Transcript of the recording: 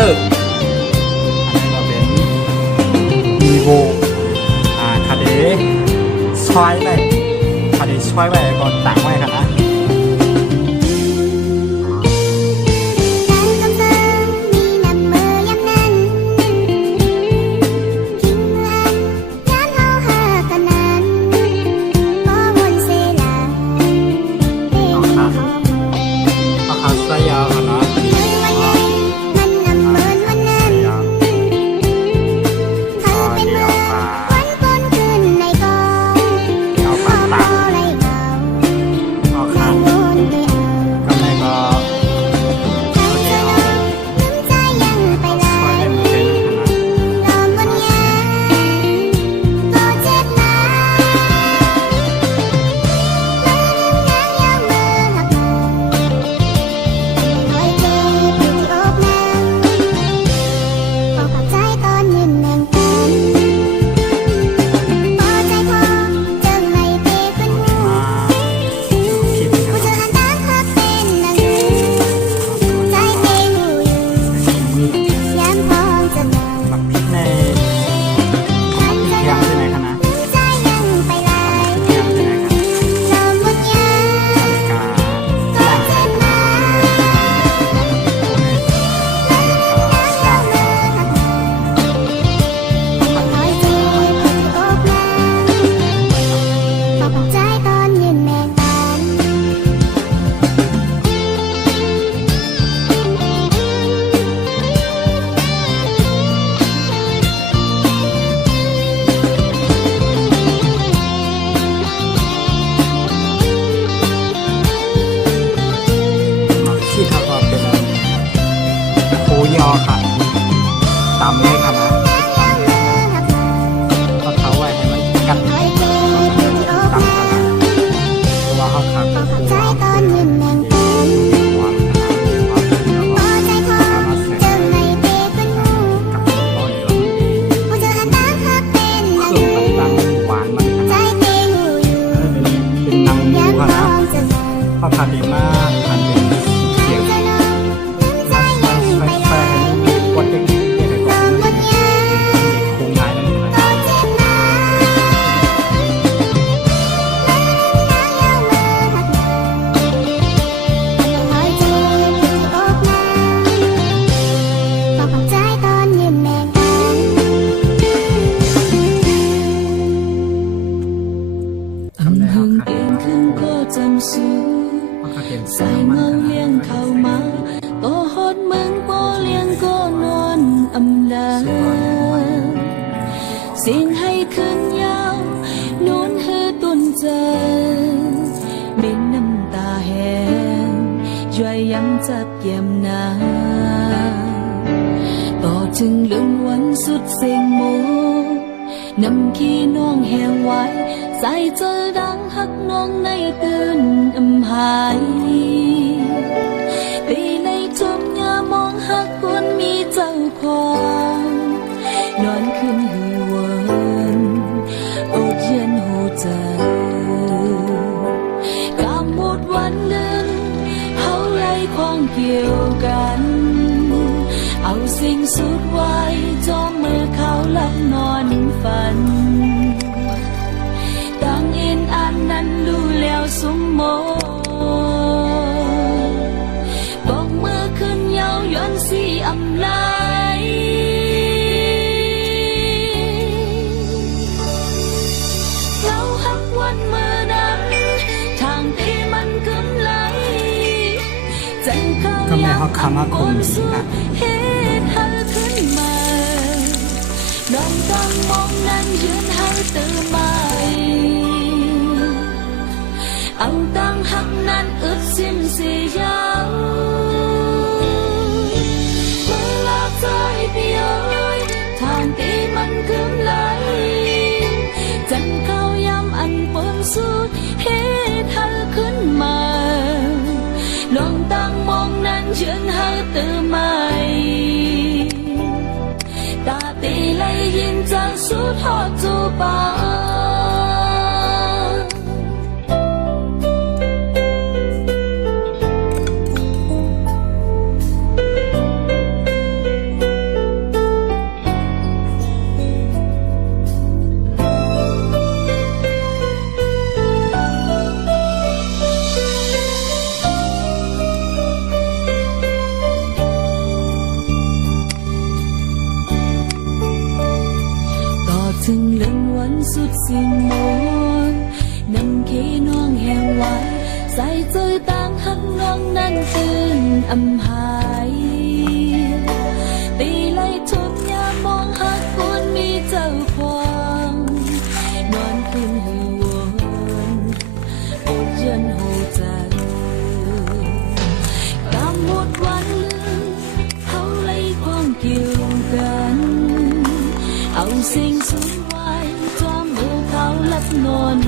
เลอร์อันนี้ก็เป็นมีโวคาเดช่วยไว้คาเดช่วยไว้ก่อนต่างไว้กันนะยอค่ะตำเลยค่ะนะก็เขาไว้ให้มันกันตำค่ะนะเพราะว่าเขาขาดตัวความเนื้อความขนาดความเนื้อความสามารถเสร็จกับร้อยเราเครื่องต่างๆหวานมันขนาดเป็นนางมูค่ะนะเขาขาดดีมากทานเป็นเสียงใส่เมืองเลี้ยงเข้ามาก็ฮอดเมืองปอเลี้ยงก็นอนอำลาเสียงให้ขึ้นยาวนูนฮือตุนใจเป็นน้ำตาแห้งช่วยย้ำจับแก้มนาต่อถึงลืมวันสุดเสียงโมน้ำขี้น้องแห้งไว้ใส่เจอดังหักน้องในตื่นหายตีในจมยามองหักคนมีเจ้าของนอนขึ้นหือวันอดเย็นหูใจกำหมดวันหนึ่งเขาไล่ควงเกี่ยวกันเอาสิ่งสุดไว้จอมมือเขาหลับนอนฝันดังอินอันนั้นดูแล้วสมโมบอกมือขึ้นยาวย้อนสีอำลายเราหักวันมือนั้นทางที่มันขึ้นไหลจันเขาอยากความสุขเหตุให้ขึ้นมาน้องตั้งมองนั้นยืนให้ตื่นมาเอาตั้งหักนั้นอึดสิ้นเสียยาวเมื่อลาใจเปียทางที่มันขึ้นไหลจันเขาย้ำอันปนสุดเหตุให้ขึ้นมาลองตั้งมองนั้นยืนให้ตื่นมาตาตีไล่ยินจากสุดหอดจูบา สิ่งมนนำเคน้องแห่งไว้ใส่ใจต่างหักน้องนั้นตื่นอำหายตีไล่ทุบยามมองหักคนมีเจ้าของนอนคืนหือวนอดเย็นโหใจตามหมดวันเขาไล่ความเกี่ยวกันเอาสิ่งสูญไว้จอมดูเขาลับนอน